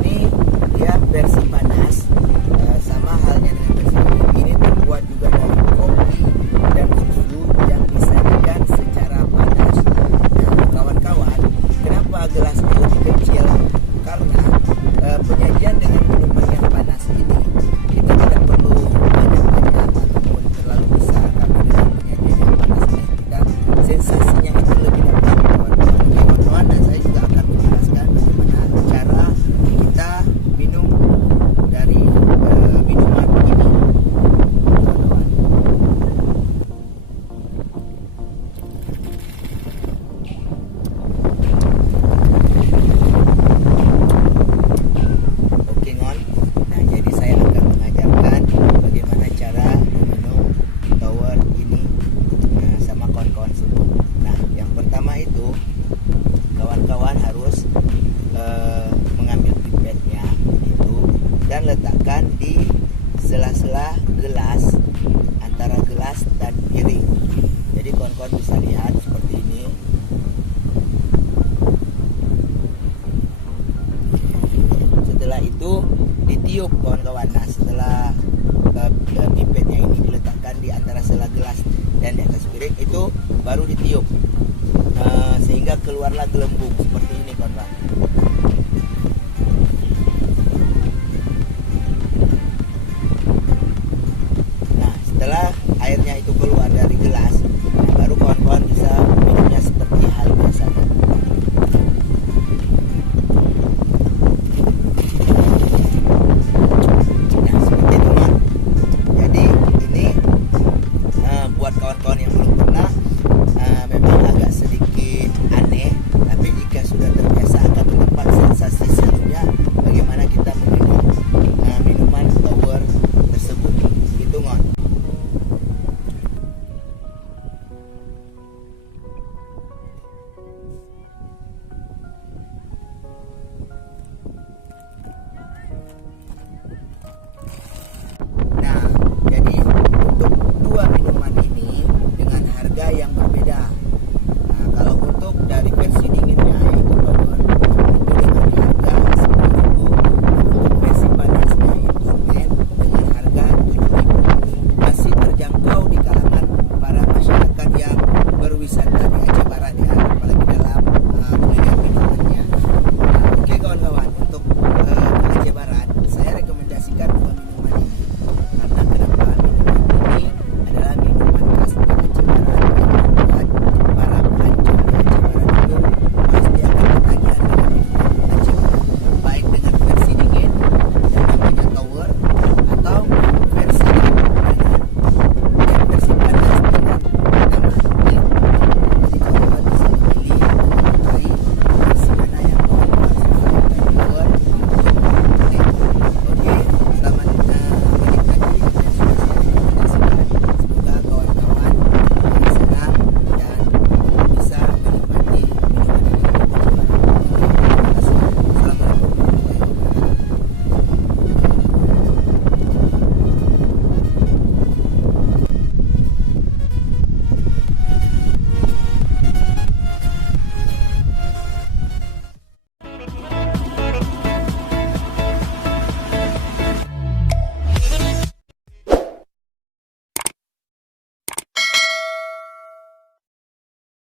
ini dia versi panas, sama halnya dengan versi ini terbuat juga dari kopi dan susu yang disajikan secara panas. Nah, kawan-kawan, kenapa gelasnya lebih kecil? Karena penyajian dengan minuman yang panas ini kita tidak perlu banyak-banyak ataupun terlalu besar, karena dengan penyajian yang panas ini kita sensasinya itu lebih dapat, kawan-kawan. Dan saya juga akan menjelaskan bagaimana cara kita minum dari minuman ini, kawan-kawan. Oke, ngon. Nah, jadi saya akan mengajarkan bagaimana cara meminum tower ini sama kawan-kawan semua. Nah, yang pertama itu kawan-kawan harus mengambil pipetnya itu dan letakkan di sela-sela gelas, antara gelas dan piring. Jadi kawan-kawan bisa lihat seperti ini. Setelah itu ditiup, kawan-kawan. Nah, setelah pipetnya ini diletakkan di antara sela gelas dan di atas piring, itu baru ditiup sehingga keluarlah gelembung seperti ini, kawan-kawan.